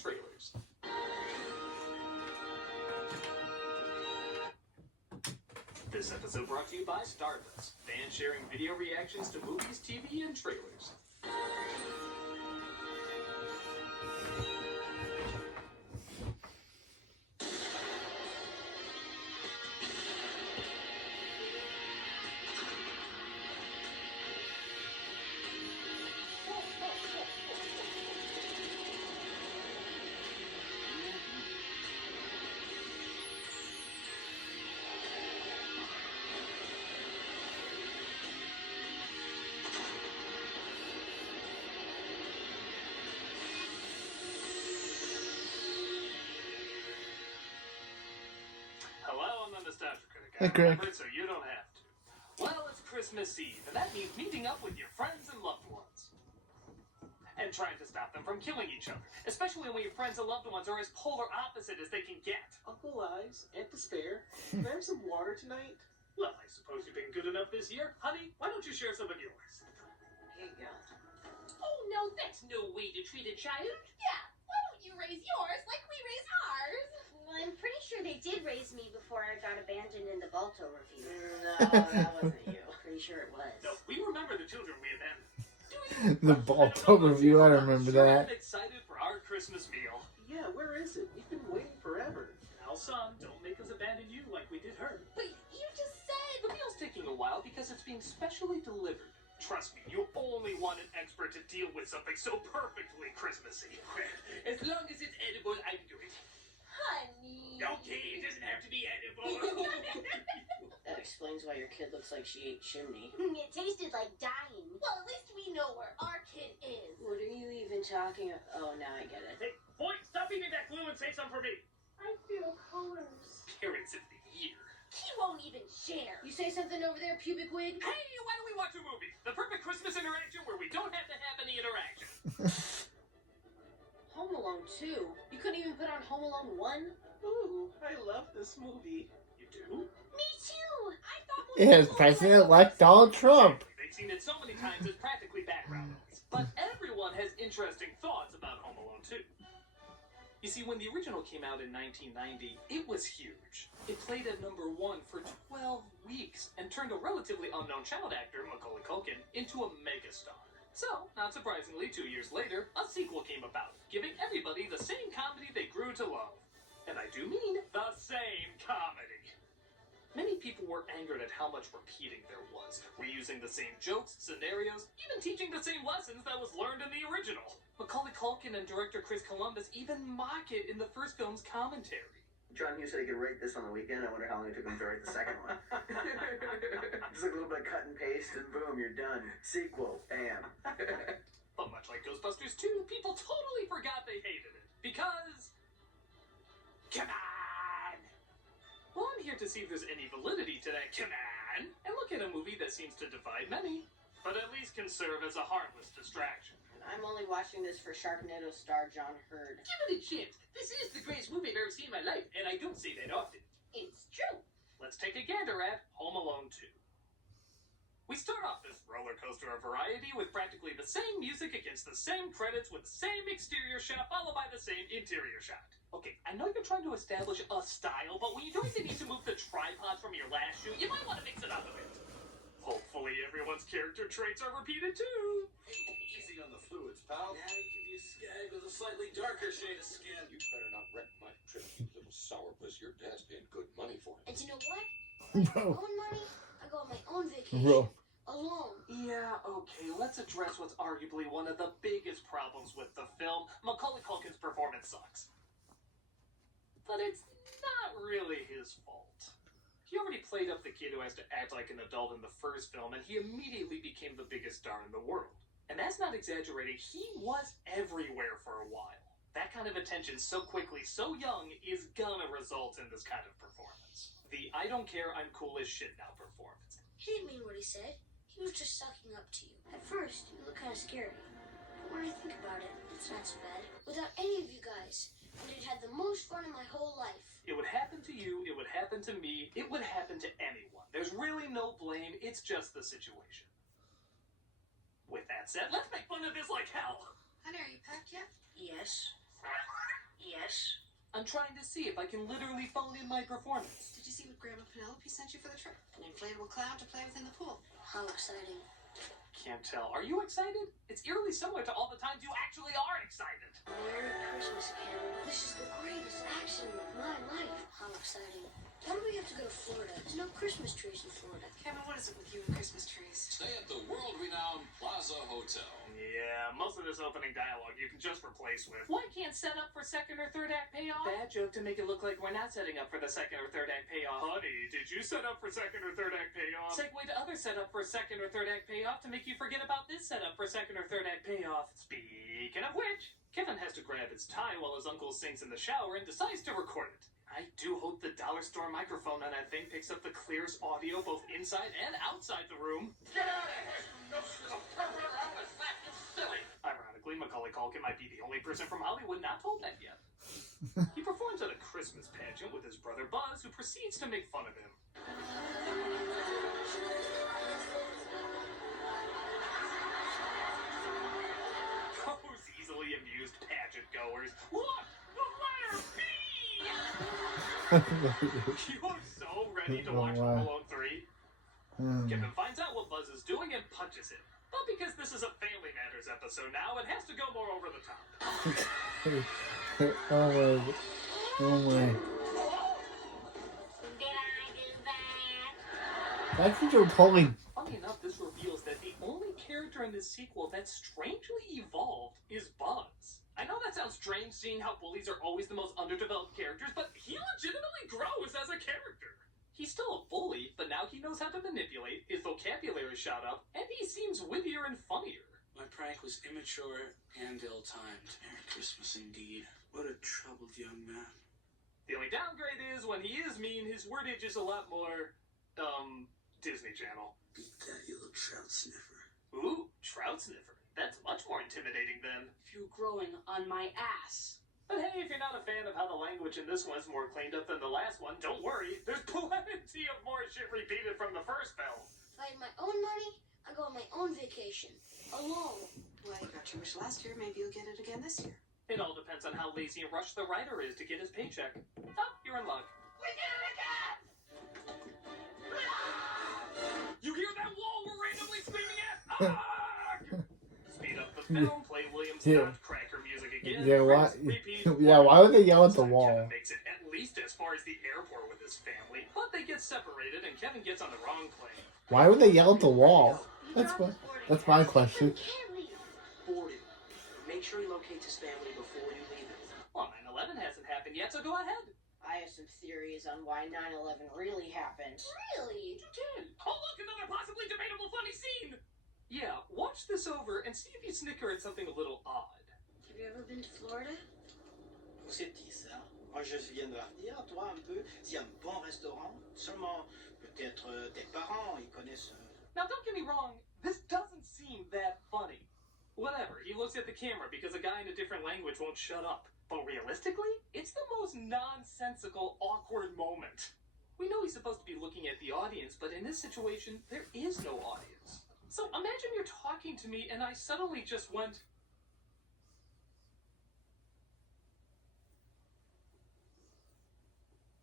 trailers. This episode brought to you by Stardust, fans sharing video reactions to movies, TV, and trailers. Hello, I'm the Nostalgia Critic. I remembered, so you don't have to. Well, it's Christmas Eve, and that means meeting up with your friends and loved ones. And trying to stop them from killing each other. Especially when your friends and loved ones are as polar opposite as they can get. Uncle Ives, Aunt Despair, can I have some water tonight? Well, I suppose you've been good enough this year. Honey, why don't you share some of yours? Here you go. Oh, no, that's no way to treat a child. Yeah, why don't you raise yours like we raise ours? Well, I'm pretty sure they did raise me before I got abandoned in the Balto review. No, that wasn't you. Pretty sure it was. No, we remember the children we abandoned. The Balto review, I remember that. I'm excited for our Christmas meal. Yeah, where is it? We've been waiting forever. Now, son, don't make us abandon you like we did her. But you just said... The meal's taking a while because it's being specially delivered. Trust me, you only want an expert to deal with something so perfectly Christmassy. As long as it's edible, I can do it. Honey... Okay, it doesn't have to be edible. That explains why your kid looks like she ate chimney. It tasted like dying. Well, at least we know where our kid is. What are you even talking about? Oh, now I get it. Hey, boy, stop eating that glue and say something for me. I feel colors. Parents of the year. He won't even share. You say something over there, pubic wig? Hey, why don't we watch a movie? The perfect Christmas interaction where we don't have to have any interaction. Home Alone 2? You couldn't even put on Home Alone 1? Ooh, I love this movie. You do? Me too. I thought... It is President-elect Donald Trump. They've seen it so many times it's practically background noise. But everyone has interesting thoughts about Home Alone 2. You see, when the original came out in 1990, it was huge. It played at #1 for 12 weeks and turned a relatively unknown child actor, Macaulay Culkin, into a megastar. So, not surprisingly, 2 years later, a sequel came about, giving everybody the same comedy they grew to love. And I do mean the same comedy. Many people were angered at how much repeating there was, reusing the same jokes, scenarios, even teaching the same lessons that was learned in the original. Macaulay Culkin and director Chris Columbus even mock it in the first film's commentary. John Hughes said he could write this on the weekend. I wonder how long it took him to write the second one. Just like a little bit of cut and paste, and boom, you're done. Sequel, bam. But much like Ghostbusters 2, people totally forgot they hated it. Because... Come on! Well, I'm here to see if there's any validity to that come on, and look at a movie that seems to divide many, but at least can serve as a harmless distraction. I'm only watching this for Sharknado star John Hurd. Give it a chance. This is the greatest movie I've ever seen in my life, and I don't say that often. It's true. Let's take a gander at Home Alone 2. We start off this roller coaster of variety with practically the same music against the same credits with the same exterior shot followed by the same interior shot. Okay, I know you're trying to establish a style, but when you don't even need to move the tripod from your last shoot, you might want to mix it up a bit. Hopefully everyone's character traits are repeated too. Easy on the fluids, pal. Now you can be a skag with a slightly darker shade of skin. You better not wreck my trip, you little sourpuss. Your dad's paying good money for it. And you know what? With my own money, I go on my own vacation. Bro. Alone. Yeah, okay, let's address what's arguably one of the biggest problems with the film. Macaulay Culkin's performance sucks. But it's not really his fault. He already played up the kid who has to act like an adult in the first film, and he immediately became the biggest star in the world. And that's not exaggerating, he was everywhere for a while. That kind of attention so quickly, so young, is gonna result in this kind of performance. The I don't care, I'm cool as shit now performance. He didn't mean what he said. He was just sucking up to you. At first, it looked kind of scary. But when I think about it, it's not so bad. Without any of you guys, I'd had the most fun in my whole life. It would happen to you, it would happen to me, it would happen to anyone. There's really no blame, it's just the situation. With that said, let's make fun of this like hell. Honey, are you packed yet? Yes. this? I'm trying to see if I can literally phone in my performance. Did you see what Grandma Penelope sent you for the trip? An inflatable clown to play with in the pool. How exciting. Can't tell. Are you excited? It's eerily similar to all the times you actually are excited. Merry Christmas, Ken. This is the greatest accident of my life. How exciting. Why do we have to go to Florida? There's no Christmas trees in Florida. Kevin, what is it with you and Christmas trees? Stay at the world-renowned Plaza Hotel. Yeah, most of this opening dialogue you can just replace with, "Why can't set up for second or third act payoff?" Bad joke to make it look like we're not setting up for the second or third act payoff. Honey, did you set up for second or third act payoff? Segue to other setup for second or third act payoff to make you forget about this setup for second or third act payoff. Speaking of which, Kevin has to grab his tie while his uncle sings in the shower and decides to record it. I do hope the dollar store microphone on that thing picks up the clearest audio both inside and outside the room. Get out of here! No, pervert, I'm gonna slap you silly! Ironically, Macaulay Culkin might be the only person from Hollywood not told that yet. He performs at a Christmas pageant with his brother Buzz, who proceeds to make fun of him. Those easily amused pageant goers. Look! The letter B! You are so ready to watch Home Alone 3. Kevin finds out what Buzz is doing and punches him. But because this is a Family Matters episode now, it has to go more over the top. Oh my. Did I do that? I think you're totally. Funny enough, this reveals that the only character in this sequel that's strangely evolved is Buzz. I know that sounds strange, seeing how bullies are always the most underdeveloped characters, but he legitimately grows as a character. He's still a bully, but now he knows how to manipulate, his vocabulary shot up, and he seems wittier and funnier. My prank was immature and ill-timed. Merry Christmas indeed. What a troubled young man. The only downgrade is, when he is mean, his wordage is a lot more, Disney Channel. Beat that, you little trout sniffer. Ooh, trout sniffer. That's much more intimidating than... You growing on my ass. But hey, if you're not a fan of how the language in this one's more cleaned up than the last one, don't worry. There's plenty of more shit repeated from the first film. If I had my own money, I'd go on my own vacation. Alone. Well, you got your wish last year. Maybe you'll get it again this year. It all depends on how lazy and rushed the writer is to get his paycheck. Oh, you're in luck. We did it again! You hear that wall we're randomly screaming at? Ah! Speed up the film, play Williams' Nutcracker music again. Yeah, why? Repeat. Yeah, why would they yell at the wall? Kevin makes it at least as far as the airport with his family, but they get separated and Kevin gets on the wrong plane. Why would they yell at the wall? That's my question. Boarded. Make sure he locates his family before you leave it. Well, 9/11 hasn't happened yet, so go ahead. I have some theories on why 9/11 really happened. Really? Oh, look, another possibly debatable funny scene! Yeah, watch this over and see if you snicker at something a little odd. Have you ever been to Florida? C'est petit ça. Moi je viens de revenir, toi un peu. S'il y a un bon restaurant, seulement peut-être tes parents, ils connaissent. Now, don't get me wrong, this doesn't seem that funny. Whatever, he looks at the camera because a guy in a different language won't shut up. But realistically, it's the most nonsensical, awkward moment. We know he's supposed to be looking at the audience, but in this situation, there is no audience. So imagine you're talking to me and I suddenly just went...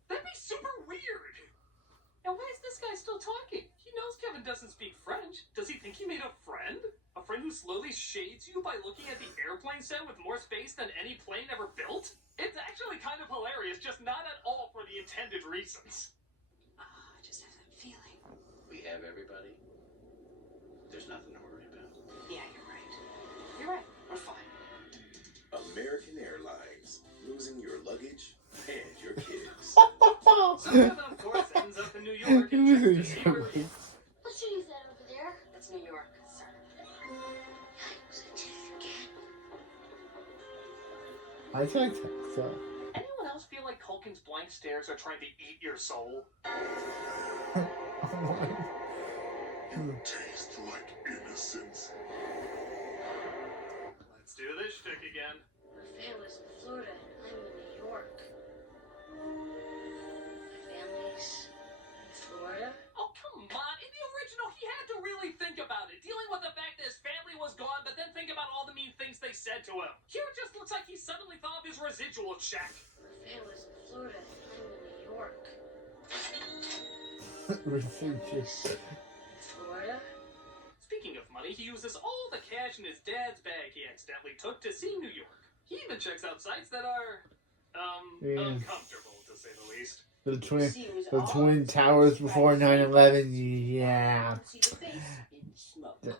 That'd be super weird! And why is this guy still talking? He knows Kevin doesn't speak French. Does he think he made a friend? A friend who slowly shades you by looking at the airplane set with more space than any plane ever built? It's actually kind of hilarious, just not at all for the intended reasons. I just have that feeling. We have everybody. There's nothing to worry about. Yeah, you're right. You're right. We're fine. American Airlines. Losing your luggage and your kids. So Kevin, of course, ends up in New York and checks to see where he is. What city is that over there? That's New York, sir. Yikes, I did it again. I think so. Anyone else feel like Culkin's blank stares are trying to eat your soul? You taste like innocence. Let's do this shtick again. My family's in Florida and I'm in New York. My family's in Florida? Oh, come on. In the original, he had to really think about it, dealing with the fact that his family was was gone, but then think about all the mean things they said to him. Here it just looks like he suddenly thought of his residual check. If it was in Florida, I'm in New York. Florida? Speaking of money, he uses all the cash in his dad's bag he accidentally took to see New York. He even checks out sites that are, uncomfortable, to say the least. The twin towers before 9/11. Yeah. See the face in smoke. Hey,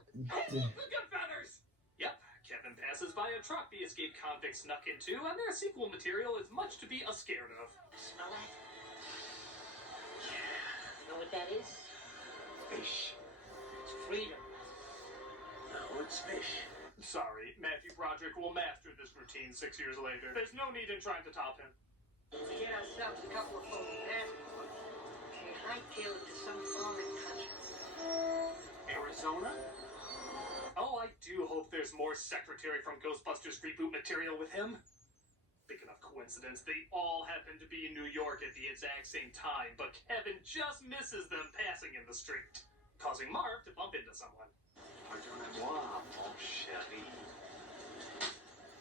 look, the good feathers! Yep, Kevin passes by a truck the escaped convict snuck into, and their sequel material is much to be scared of. Smell that? You know what that is? Fish. It's freedom. No, it's fish. Sorry, Matthew Broderick will master this routine 6 years later. There's no need in trying to top him. We get ourselves a couple of phony passports. We hightail it to some foreign country. Arizona? Oh, I do hope there's more Secretary from Ghostbusters reboot material with him. Big enough coincidence, they all happen to be in New York at the exact same time, but Kevin just misses them passing in the street, causing Marv to bump into someone. Wow, mon chéri.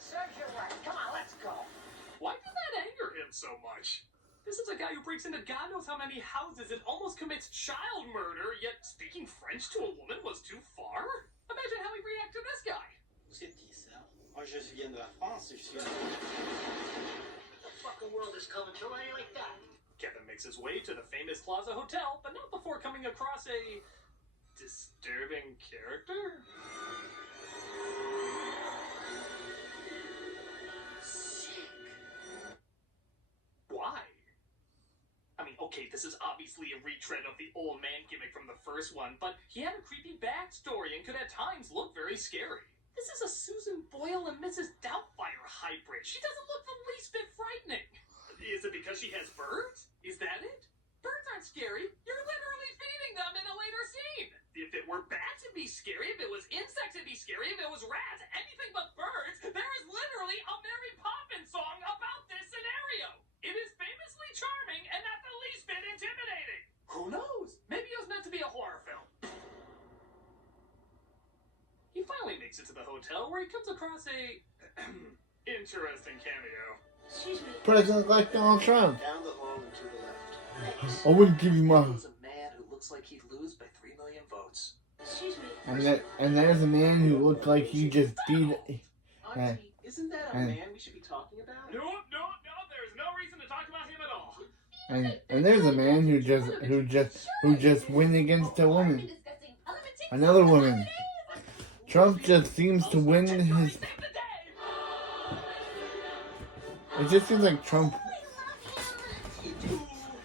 Serve your wife. Come on, let's go. Why did that anger him so much? This is a guy who breaks into God knows how many houses and almost commits child murder, yet speaking French to a woman was too far? Imagine how he'd react to this guy. C'est qui ça? Moi, je viens de la France. Je suis. The fucking world is coming to an end like that. Kevin makes his way to the famous Plaza Hotel, but not before coming across a disturbing character. Why? I mean, okay, this is obviously a retread of the old man gimmick from the first one, but he had a creepy backstory and could at times look very scary. This is a Susan Boyle and Mrs. Doubtfire hybrid. She doesn't look the least bit frightening. Is it because she has birds? Is that it? Birds aren't scary. You're literally feeding them in a later scene. If it were bats, it'd be scary. If it was insects, it'd be scary. If it was rats, anything but birds. There is literally a Mary Poppins song about this scenario. It is famously charming and not the least bit intimidating. Who knows? Maybe it was meant to be a horror film. He finally makes it to the hotel where he comes across a interesting cameo. Excuse me. President like Donald Trump. Down the hall and to the left. I wouldn't give you my. There's a man who looks like he'd lose by 3 million votes. Excuse me. And there's a man who looked like he just beat. Honestly, isn't that a and- man we should be talking about? No, there's no reason to talk about him at all. And there's a man who just went against a woman, another woman. Trump just seems to win his. It just seems like Trump.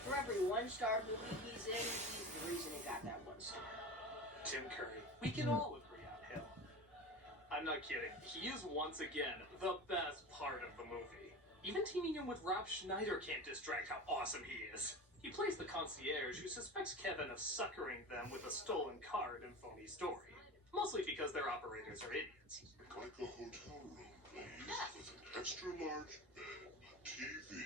For every one-star movie he's in, he's the reason he got that one star. Tim Curry. We can all agree on him. I'm not kidding. He is once again the best part of the movie. Even teaming him with Rob Schneider can't distract how awesome he is. He plays the concierge who suspects Kevin of suckering them with a stolen card and phony story. Mostly because their operators are idiots. Like a hotel room, please, with an extra large bed, TV,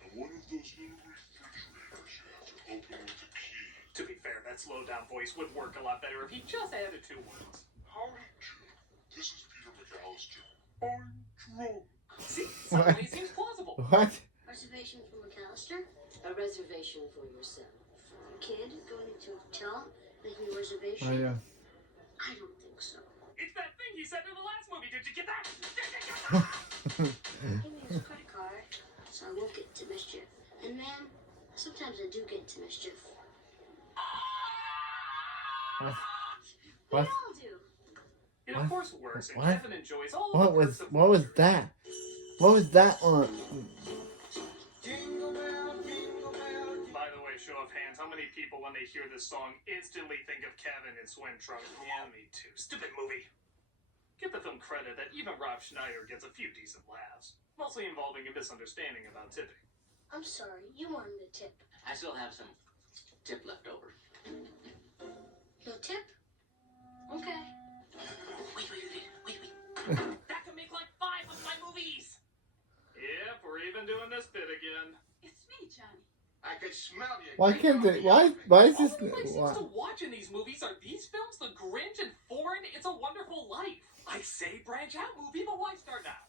and one of those little refrigerators you have to open with a key. To be fair, that slowed down voice would work a lot better if he just added 2 words. Howdy, Jim. This is Peter McAllister. I'm drunk. See, suddenly it seems plausible. What? Reservation for McAllister? A reservation for yourself. A kid going into a hotel, making a reservation? Oh yeah. I don't think so. It's that thing he said in the last movie. Did you get that? Give me his credit card, so I won't get into mischief. And ma'am, sometimes I do get into mischief. What? We all do. It of course works, and What? Kevin enjoys all What the was perks of what was luxury. that? What was that on? By the way, show of hands, how many people, when they hear this song, instantly think of Kevin in swim trunks? Yeah, me too. Stupid movie. Give the film credit that even Rob Schneider gets a few decent laughs, mostly involving a misunderstanding about tipping. I'm sorry, you wanted a tip. I still have some tip left over. No tip? Okay. Wait. That could make like 5 of my movies! Yep, we're even doing this bit again. It's me, Johnny. I could smell you. Why can't they? Why is this? All everybody seems Why? to watch in these movies are these films, The Grinch and Foreign, It's a Wonderful Life. I say branch out, movie, but why start now?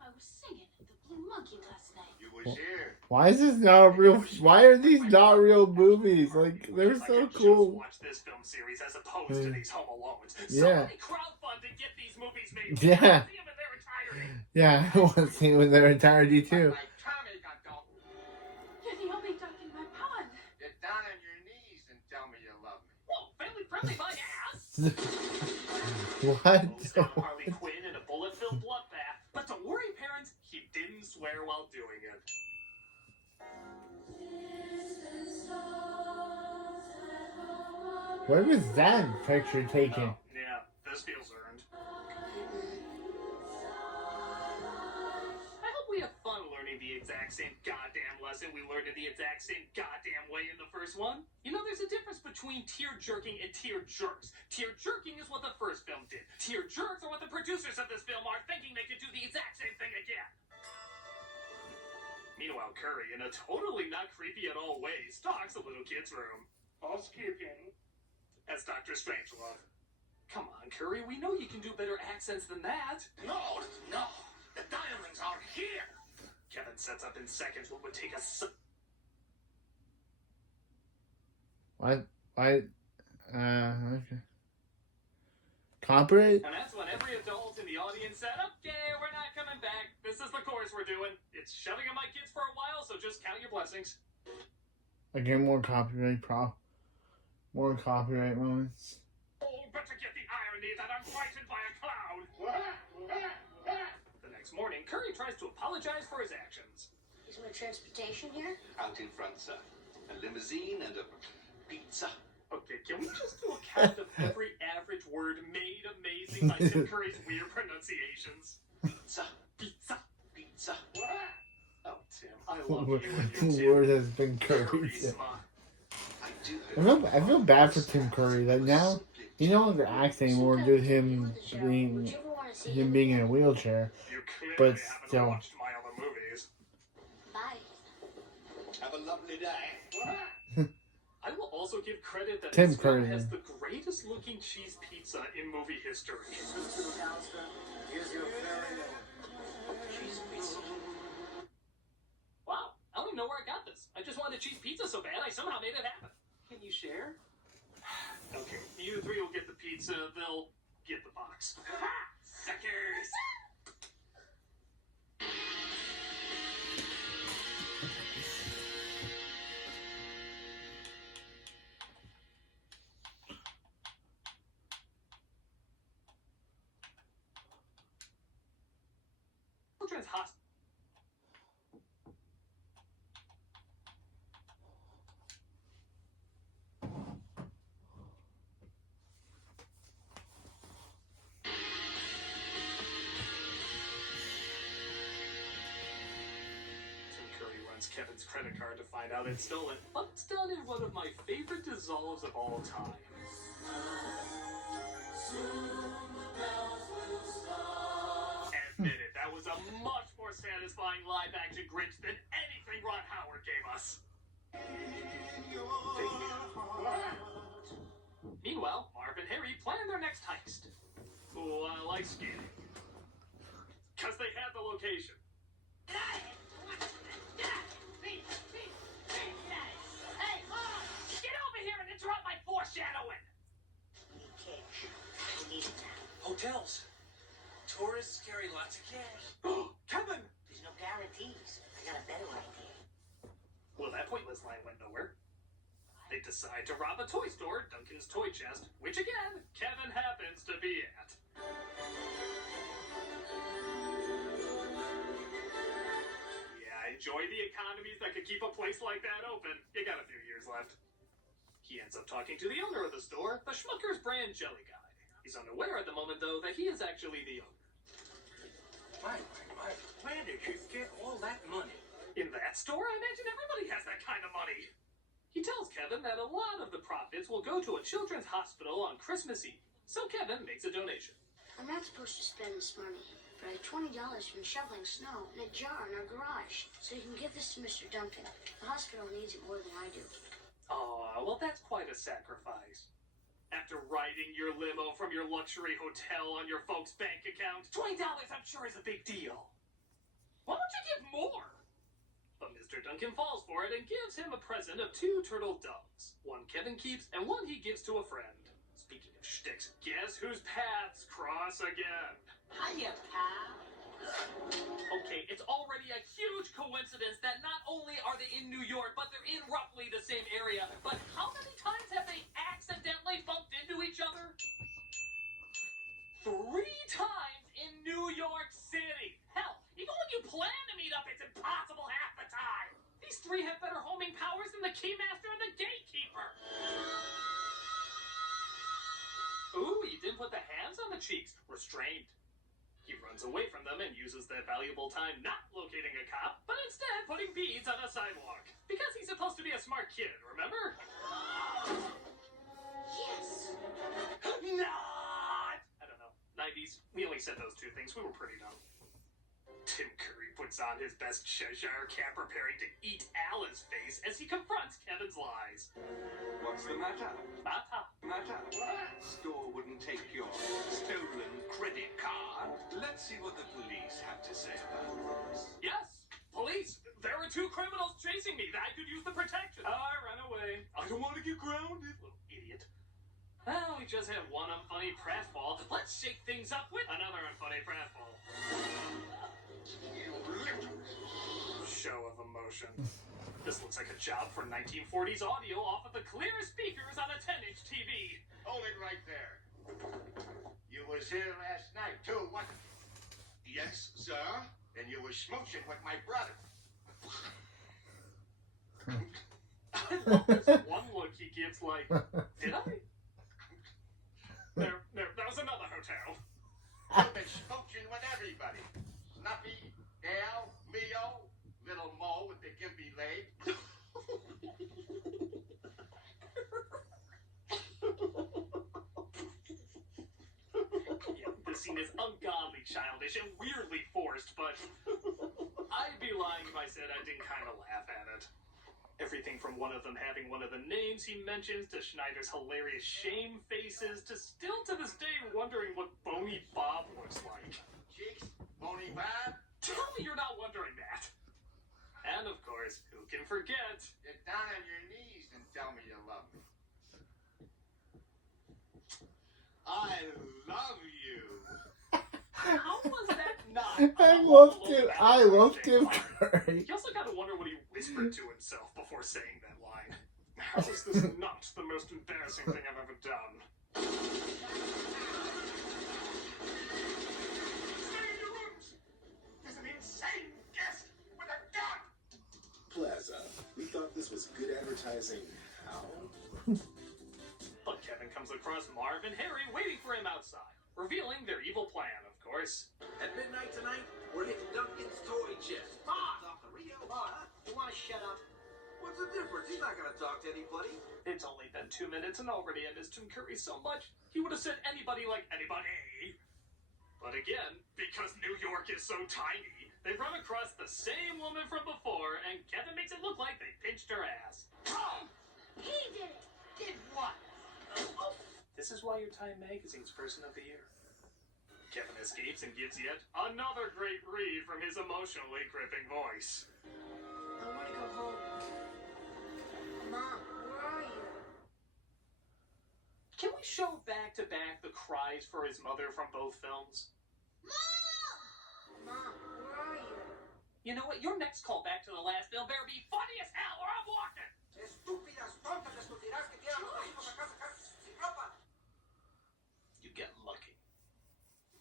I was singing at the Blue Monkey last night. You was here. Why is this not real? Why are these not real movies? Like, they're I so could cool. just watch this film series as opposed to these Home Alones. Yeah. Somebody crowdfund and get these movies made. Yeah. See them in their entirety. Yeah, I want to see it in their entirety too. My tummy got dull. You're the only duck in my pond. Get down on your knees and tell me you love me. Whoa, family friendly my ass. What? Harley Quinn in a bullet-filled bloodbath. But don't worry, parents, he didn't swear while doing it. Where was that picture taken? Oh, yeah, this feels earned. I hope we have fun learning the exact same goddamn lesson we learned in the exact same goddamn way in the first one. You know, there's a difference between tear-jerking and tear-jerks. Tear-jerking is what the first film did. Tear-jerks are what the producers of this film are, thinking they could do the exact same thing again. Meanwhile, Curry, in a totally not creepy at all way, stalks a little kid's room. Housekeeping. As Dr. Strangelove. Come on, Curry, we know you can do better accents than that. No, no. The diamonds are here. Kevin sets up in seconds what would take us. What? Why? Okay. Copyright? And that's when every adult in the audience said, okay, we're not coming back. This is the course we're doing. It's shoving in my kids for a while, so just count your blessings. Again, more copyright more copyright moments. Oh, better get the irony that I'm frightened by a cloud. The next morning, Curry tries to apologize for his actions. Is my transportation here? Out in front, sir. A limousine and a pizza. Okay, can we just do a count of every average word made amazing by Tim Curry's weird pronunciations? Pizza. Pizza. Pizza. Oh, Tim, I love you and The your word has been Curry. I do I feel bad for Tim Curry. Like now, he no longer acts anymore due to him being in a wheelchair. You clearly But haven't still. watched my other movies. Bye. Have a lovely day. I will also give credit that Tim this film Curry. has the greatest looking cheese pizza in movie history. Here's your very own cheese pizza. Wow, I don't even know where I got this. I just wanted a cheese pizza so bad I somehow made it happen. Can you share? Okay, you three will get the pizza, they'll get the box. Ha! Suckers! Children's Hospital. Tim Curry runs Kevin's credit card to find out it's stolen, but it's done in one of my favorite dissolves of all time. Admit it, that was a much more satisfying live-action Grinch than anything Ron Howard gave us. Meanwhile, Marv and Harry plan their next heist. Ooh, I like skating. Because they had the location. Hey, Mom! Get over here and interrupt my foreshadowing! Hotels. Tourists carry lots of cash. Kevin! There's no guarantees. I got a better idea. Well, that pointless line went nowhere. They decide to rob a toy store, Duncan's Toy Chest, which again, Kevin happens to be at. Yeah, enjoy the economies that could keep a place like that open. You got a few years left. He ends up talking to the owner of the store, the Schmucker's brand jelly guy. He's unaware at the moment, though, that he is actually the owner. My, where did you get all that money? In that store, I imagine everybody has that kind of money. He tells Kevin that a lot of the profits will go to a children's hospital on Christmas Eve. So Kevin makes a donation. I'm not supposed to spend this money, but I have $20 from shoveling snow in a jar in our garage. So you can give this to Mr. Duncan. The hospital needs it more than I do. Oh, well, that's quite a sacrifice. After riding your limo from your luxury hotel on your folks' bank account, $20 I'm sure is a big deal. Why don't you give more? But Mr. Duncan falls for it and gives him a present of 2 turtle doves. One Kevin keeps and one he gives to a friend. Speaking of shticks, guess whose paths cross again? Hiya, pal. Okay, it's already a huge coincidence that not only are they in New York, but they're in roughly the same area. But how many times have they accidentally bumped into each other? 3 times in New York City. Hell, even when you plan to meet up, it's impossible half the time. These 3 have better homing powers than the Keymaster and the Gatekeeper. Ooh, you didn't put the hands on the cheeks. Restrained. He runs away from them and uses that valuable time not locating a cop, but instead putting beads on a sidewalk. Because he's supposed to be a smart kid, remember? Yes! Not! I don't know. 90s, we only said those 2 things. We were pretty dumb. Tim Curry puts on his best Cheshire cap, preparing to eat Alice's face as he confronts Kevin's lies. What's the matter? Matter. What? Store wouldn't take your stolen credit card. Let's see what the police have to say about this. Yes, police. There are 2 criminals chasing me. I could use the protection. I ran away. I don't want to get grounded. Little idiot. Well, we just had one unfunny pratfall. Let's shake things up with another unfunny pratfall. Show of emotion. This looks like a job for 1940s audio off of the clearest speakers on a 10-inch TV. Hold it right there. You was here last night, too, wasn't you? Yes, sir. And you was smooching with my brother. I love this one look he gives like, did I? There, that was another hotel. You've been smooching with everybody. Snuffy, Dale, Leo, little Mo with the gimpy leg. Yeah, this scene is ungodly childish and weirdly forced, but I'd be lying if I said I didn't kind of laugh at it. Everything from one of them having one of the names he mentions to Schneider's hilarious shame faces to still to this day wondering what Bony Bob looks like. Cheeks, Bony Bob. Tell me you're not wondering that. And of course, who can forget? Get down on your knees and tell me you love me. I love you. How was that not? I love Tim Curry. You also gotta wonder what he whispered to himself before saying that line. How is this not the most embarrassing thing I've ever done? Stay in your rooms! There's an insane guest with a gun! Plaza, we thought this was good advertising. How? But Kevin comes across Marv and Harry waiting for him outside, revealing their evil plan, of course. At midnight tonight, we're hitting Duncan's toy chest. Talk to Rio, huh? You want to shut up? What's the difference? He's not gonna talk to anybody. It's only been 2 minutes and already I missed Tim Curry so much, he would have said anybody like anybody. But again, because New York is so tiny, they run across the same woman from before, and Kevin makes it look like they pinched her ass. He did it! Did what? This is why you're Time Magazine's Person of the Year. Kevin escapes and gives yet another great read from his emotionally gripping voice. I want to go home. Mom, where are you? Can we show back-to-back the cries for his mother from both films? Mom! Mom, where are you? You know what? Your next call back to the last film better be funny as hell or I'm walking! Estúpidas, tontas, estúpidas que quieran los hijos a casa sin ropa. You get lucky.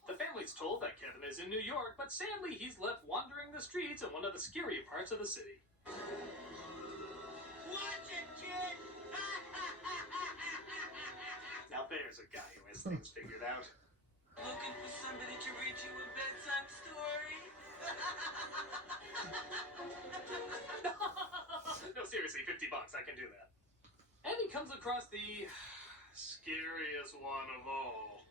The family's told that Kevin is in New York, but sadly he's left wandering the streets in one of the scary parts of the city. Watch it, kid! Now there's a guy who has things figured out. Looking for somebody to read you a bedtime story? No, seriously, $50, I can do that. And he comes across the scariest one of all.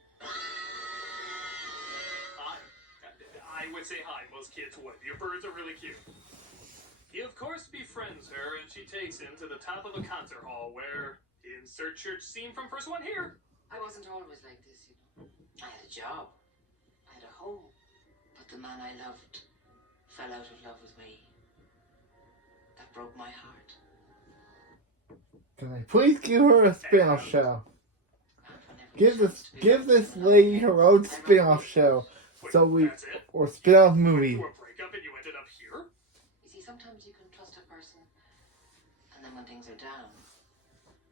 I would say hi, most kids would. Your birds are really cute. He, of course, befriends her, and she takes him to the top of a concert hall where, insert church scene from first one here, I wasn't always like this, you know. I had a job. I had a home. But the man I loved fell out of love with me. That broke my heart. Can I please give her a spin-off show? Give this lady her own spin-off show. Or spin-off movie. To a breakup and you ended up here? You see, sometimes you can trust a person, and then when things are down,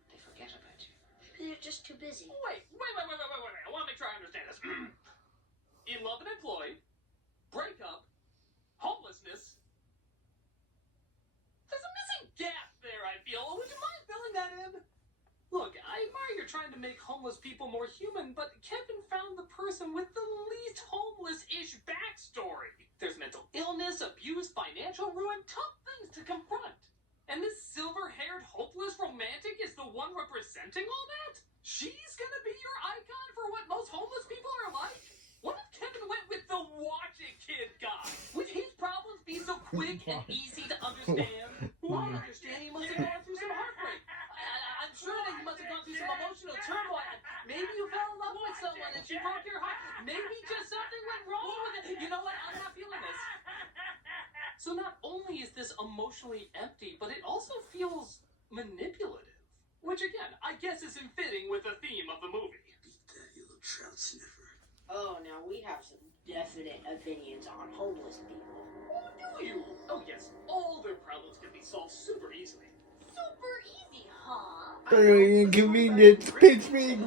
they forget about you. Maybe they're just too busy. Wait. I want to make sure I understand this. In love and employed, breakup, homelessness. There's a missing gap there, I feel. Would you mind filling that in? Look, I admire you're trying to make homeless people more human, but Kevin found the person with the least homeless-ish backstory. There's mental illness, abuse, financial ruin, tough things to confront. And this silver-haired, hopeless romantic is the one representing all that? She's gonna be your icon for what most homeless people are like? What if Kevin went with the watch it kid guy? Would his problems be so quick and easy to understand? Well, I understand he must have gone through some heartbreak. I'm sure that you must have gone through some emotional turmoil. Maybe you fell in love with someone and she broke your heart. Maybe just something went wrong with it. You know what? I'm not feeling this. So not only is this emotionally empty, but it also feels manipulative. Which again, I guess isn't fitting with the theme of the movie. Beat that, you little trout sniffer. Oh, now we have some definite opinions on homeless people. Oh, do you? Oh yes, all their problems can be solved super easily. Super easy, huh? Very inconvenient. Pitch me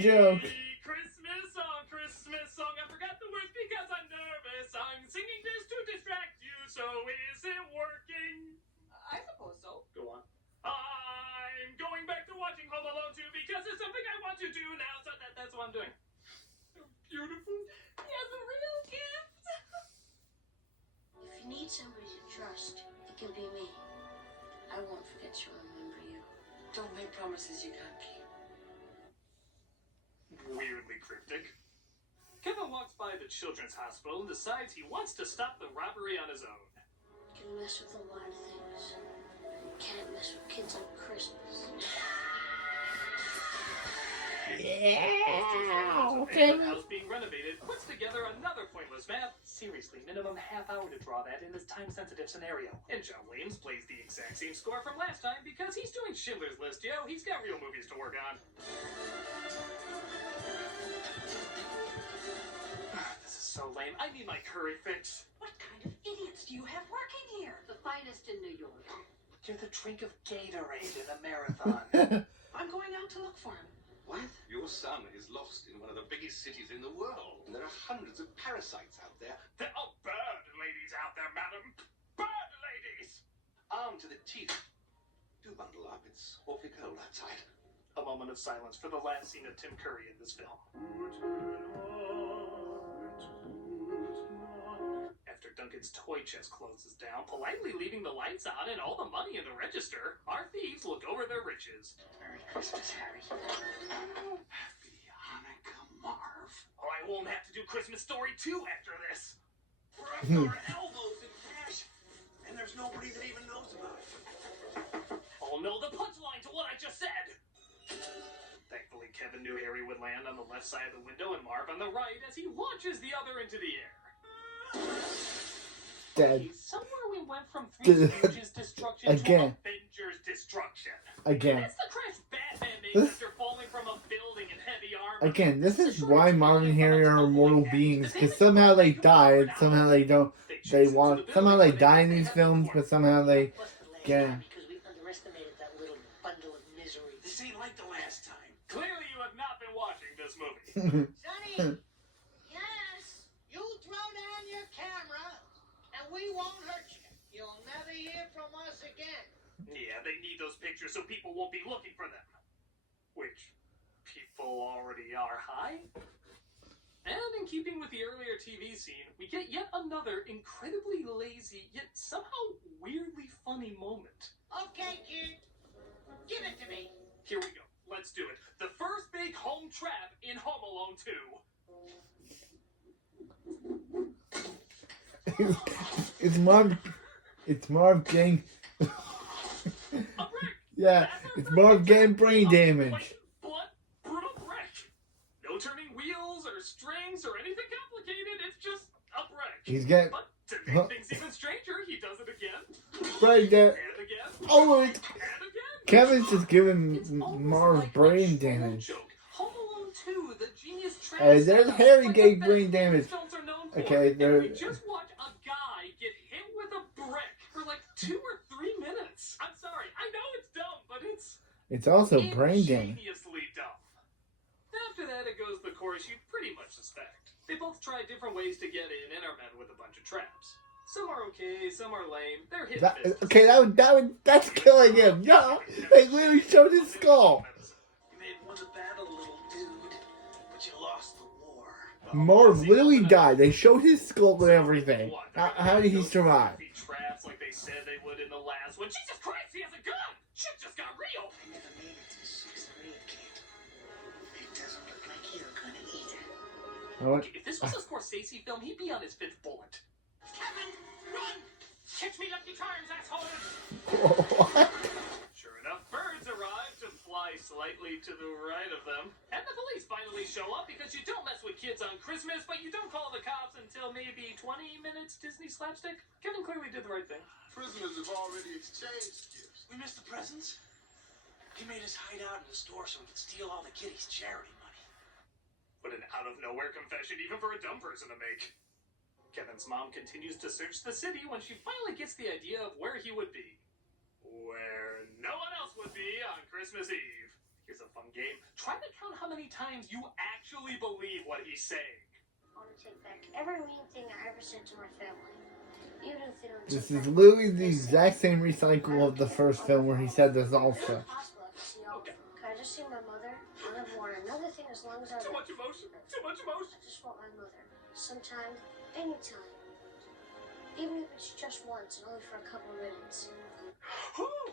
joke. Christmas song. I forgot the words because I'm nervous. I'm singing this to distract you, so is it working? I suppose so. Go on. I'm going back to watching Home Alone 2 because it's something I want to do now, so that's what I'm doing. So beautiful. He has a real gift. If you need somebody to trust, it can be me. I won't forget to remember you. Don't make promises you can't keep. Weirdly cryptic. Kevin walks by the children's hospital and decides he wants to stop the robbery on his own. Can mess with a lot of things. Can't mess with kids on Christmas. Yeah, okay. The house being renovated puts together another pointless map. Seriously, minimum half hour to draw that in this time-sensitive scenario. And John Williams plays the exact same score from last time because he's doing Schindler's List, yo. He's got real movies to work on. This is so lame. I need my curry fix. What kind of idiots do you have working here? The finest in New York. You're the drink of Gatorade in a marathon. I'm going out to look for him. What? Your son is lost in one of the biggest cities in the world. And there are hundreds of parasites out there. There are bird ladies out there, madam. Bird ladies! Armed to the teeth. Do bundle up. It's awfully cold outside. A moment of silence for the last scene of Tim Curry in this film. After Duncan's toy chest closes down, politely leaving the lights on and all the money in the register, our thieves look over their riches. Merry Christmas, Harry. Happy Hanukkah, Marv. Oh, I won't have to do Christmas Story 2 after this. We're up to our elbows in cash, and there's nobody that even knows about it. Oh no, the punchline to what I just said! Thankfully, Kevin knew Harry would land on the left side of the window and Marv on the right as he launches the other into the air. Dead. Okay, somewhere we went from Three Stooges destruction Again. to Avengers destruction. Again. That's the crash Batman made after falling from a building in heavy armor. Again, this is why Marv and Harry are immortal beings, because somehow they die, and somehow they don't, somehow they die in these films, but somehow they, yeah. Because we underestimated that little bundle of misery. This ain't like the last time. Clearly you have not been watching this movie. Sonny, Yes? you throw down your camera, and we won't hurt you. You'll never hear from us again. Yeah, they need those pictures so people won't be looking for them. Which people already are. Hi? And in keeping with the earlier TV scene, we get yet another incredibly lazy, yet somehow weirdly funny moment. Okay, kid. Give it to me. Here we go. Let's do it. The first big home trap in Home Alone 2. It's Marv getting, yeah, it's Marv getting brain damage. Blood, He's getting. But to make things even stranger, he does it again. Brain damage. And again. Oh, And again. Kevin's just giving It's almost Mars like brain a troll damage. joke. Home Alone 2, the genius trap Hey, there's setup, Harry like gave the brain best damage. films are known for. Okay, And there. we just watch a guy get hit with a brick for like 2 or 3 minutes. I'm sorry, I know it's dumb, but it's Also brain damage. ingeniously dumb. After that, it goes the course you pretty much suspect. They both try different ways to get in and are met with a bunch of traps. Some are okay, some are lame. They're hit and miss. That's killing him. No, they literally showed his skull. You may have won the battle, little dude, but you lost the war. Mars literally died. They showed his skull and everything. How did he survive? Traps like they said they would in the last one. Jesus Christ, he has a gun! Shit just got real! I never made it to 6th grade, kid. It doesn't look like you're gonna either. If this was a Scorsese film, he'd be on his 5th bullet. Kevin, run! Catch me lucky charms, asshole! What? Sure enough, birds arrive to fly slightly to the right of them. And the police finally show up because you don't mess with kids on Christmas, but you don't call the cops until maybe 20 minutes Disney slapstick. Kevin clearly did the right thing. Prisoners have already exchanged gifts. We missed the presents? He made us hide out in the store so we could steal all the kiddies' charity money. What an out-of-nowhere confession, even for a dumb person to make. Kevin's mom continues to search the city when she finally gets the idea of where he would be. Where no one else would be on Christmas Eve. Here's a fun game. Try to count how many times you actually believe what he's saying. I want to take back every mean thing I ever said to my family. Even if they don't This take is back literally the exact same recycle of the first film where he said this also. possible I can see all of them. Can I just see my mother? I never want another thing as long as I Too live. much emotion. Too much emotion. I just want my mother. Sometime, anytime. Even if it's just once and only for a couple of minutes. Whew,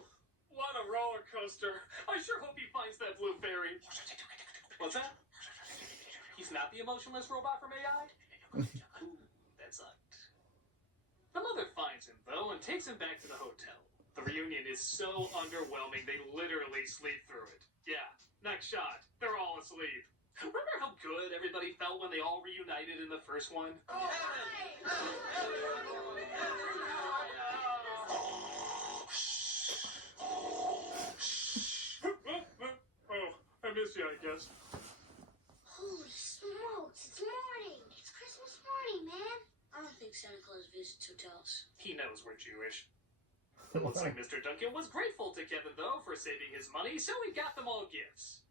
what a roller coaster. I sure hope he finds that blue fairy. What's that? He's not the emotionless robot from AI? Ooh, that sucked. The mother finds him, though, and takes him back to the hotel. The reunion is so underwhelming, they literally sleep through it. Yeah, next shot. They're all asleep. Remember how good everybody felt when they all reunited in the first one? Oh, I miss you, I guess. Holy smokes, it's morning! It's Christmas morning, man! I don't think Santa Claus visits hotels. He knows we're Jewish. It looks like Mr. Duncan was grateful to Kevin, though, for saving his money, so he got them all gifts.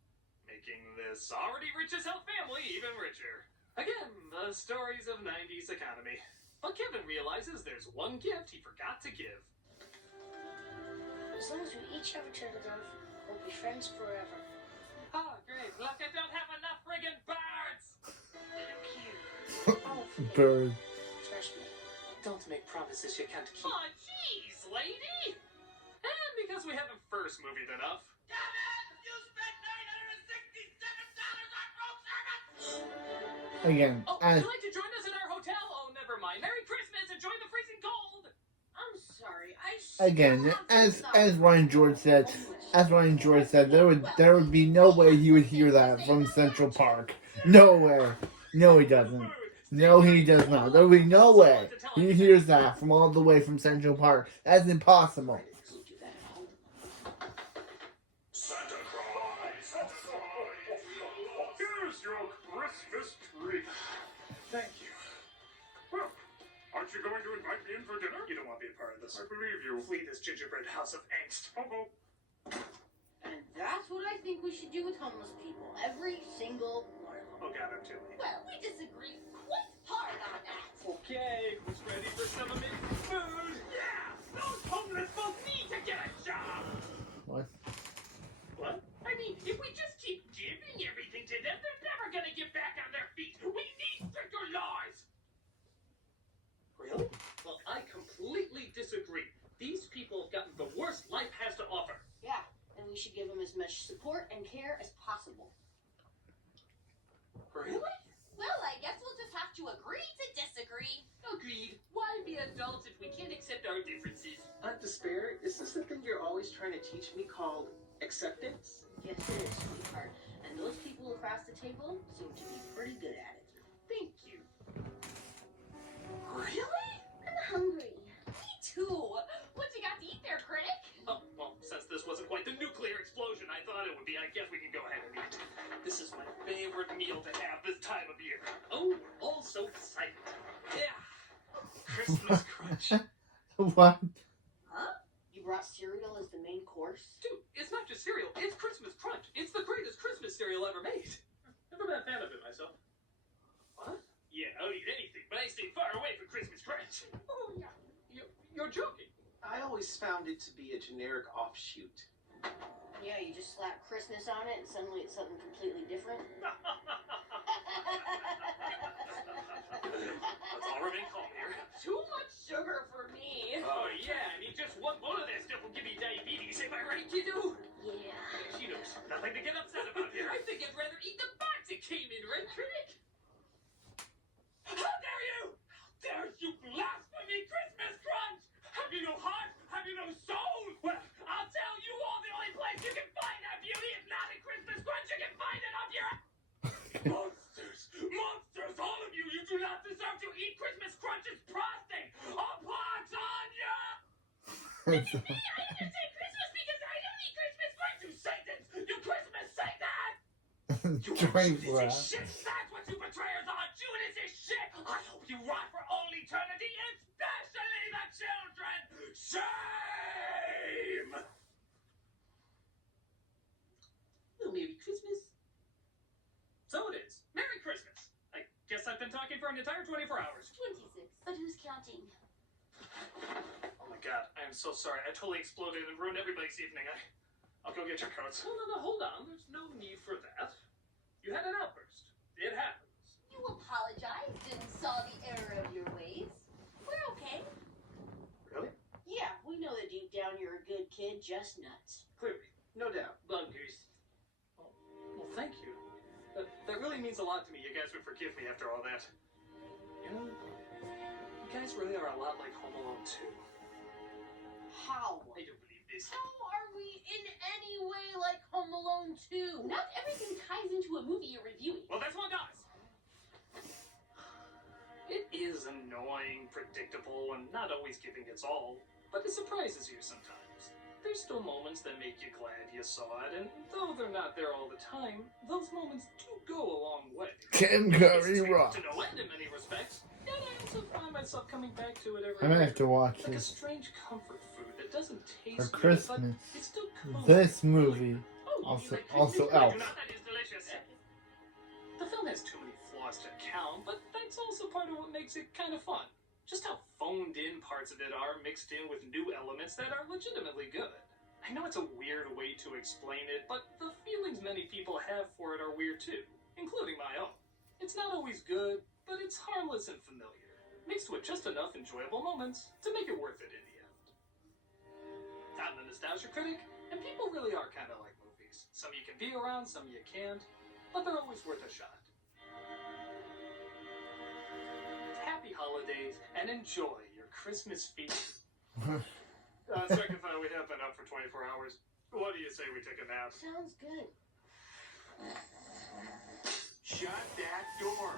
Making this already rich as hell family even richer. Again, the stories of 90s economy. But Kevin realizes there's one gift he forgot to give. As long as we each have a turtle dove, we'll be friends forever. Ah, great. Look, I don't have enough friggin' birds! Bird. Trust me. Don't make promises you can't keep. Aw, jeez, lady! And because we haven't first movied enough. Again, Oh, as would you like to join us in our hotel? Oh, never mind. Merry Christmas! Enjoy the freezing cold! I'm sorry. again, as Ryan George said, there would be no way he would hear that from Central Park. No way. No, he doesn't. No, he does not. There would be no way he hears that from all the way from Central Park. That's impossible. Santa Claus! Here's your Christmas tree. Thank you. Well, aren't you going to invite me in for dinner? You don't want to be a part of this. I believe you. Flee this gingerbread house of angst. Oh, And that's what I think we should do with homeless people. Every single one of them. Oh god, I'm too late. Well, we disagree quite hard on that. Okay, who's ready for some amazing food? Yeah! Those homeless folks need to get a job! What? What? I mean, if we just keep giving everything to them, they're never gonna get back on their feet. We need stricter laws! Really? Well, I completely disagree. These people have gotten the worst life has to offer. Yeah, and we should give them as much support and care as possible. Really? Well, I guess we'll just have to agree to disagree. Agreed. Why be adults if we can't accept our differences? Aunt Despair, is this the thing you're always trying to teach me called acceptance? Yes, it is, sweetheart. And those people across the table seem to be pretty good at it. Thank you. Really? I'm hungry. Me too. What you got to eat there, critic? Oh, well, since this wasn't quite the nuclear explosion I thought it would be, I guess we can go ahead and eat. This is my favorite meal to have this time of year. Oh, we're all so excited. Yeah. Christmas crunch. What? Huh? You brought cereal as the main course? Dude, it's not just cereal, it's Christmas crunch. It's the greatest Christmas cereal ever made. Never been a fan of it myself. What? Yeah, I'll eat anything, but I stay far away from Christmas crunch. Oh, yeah. You're joking. I always found it to be a generic offshoot. Yeah, you just slap Christmas on it and suddenly it's something completely different. Let's all remain calm here. Too much sugar for me. Oh, yeah, I mean, just one bowl of that stuff will give me diabetes. Am I right, kiddo? Yeah. She knows. Nothing to get upset about here. I think I'd rather eat the box it came in, right, critic? How dare you! How dare you blasphemy Christmas crunch! Have you no heart? Have you no soul? Well, I'll tell you all, the only place you can find that beauty is not in Christmas crunch. You can find it up your... Monsters! Monsters! All of you! You do not deserve to eat Christmas crunch's prostate! A pox on ya! I didn't say Christmas because I don't eat Christmas crunch, you Satans! You Christmas Satan! You Drink Judas that. is shit! That's what you betrayers are! Judas is shit! I hope you rot for all eternity, especially the children! Shame! Well, Merry Christmas. So it is. Merry Christmas. I guess I've been talking for an entire 24 hours. 26. But who's counting? Oh my god, I am so sorry. I totally exploded and ruined everybody's evening. I'll go get your coats. No, hold on. There's no need for that. You had an outburst. It happens. You apologized and saw the error of your ways. We're okay. Really? Yeah, we know that deep down you're a good kid, just nuts. Clearly. No doubt. Bunkers. Well, thank you. That really means a lot to me. You guys would forgive me after all that. You know, you guys really are a lot like Home Alone 2. How? I don't believe this. How are we in any way like Home Alone 2? Not everything ties into a movie you're reviewing. Well, that's one, guys. It is annoying, predictable, and not always giving its all, but it surprises you sometimes. There's still moments that make you glad you saw it, and though they're not there all the time, those moments do go a long way. Tim Curry Rock. To no end in many respects, and I also find myself coming back to it every I'm gonna year. have to watch Like a this strange comfort food that doesn't taste for good, Christmas. but it's still cozy. This movie, Oh, also you like also Christmas? I Elf. do not. That is delicious. The film has too many flaws to count, but that's also part of what makes it kind of fun. Just how phoned in parts of it are mixed in with new elements that are legitimately good. I know it's a weird way to explain it, but the feelings many people have for it are weird too, including my own. It's not always good, but it's harmless and familiar, mixed with just enough enjoyable moments to make it worth it in the end. I'm the Nostalgia Critic, and people really are kind of like movies. Some you can be around, some you can't, but they're always worth a shot. Happy holidays, and enjoy your Christmas feast. Second thought, we have been up for 24 hours. What do you say we take a nap? Sounds good. Shut that door.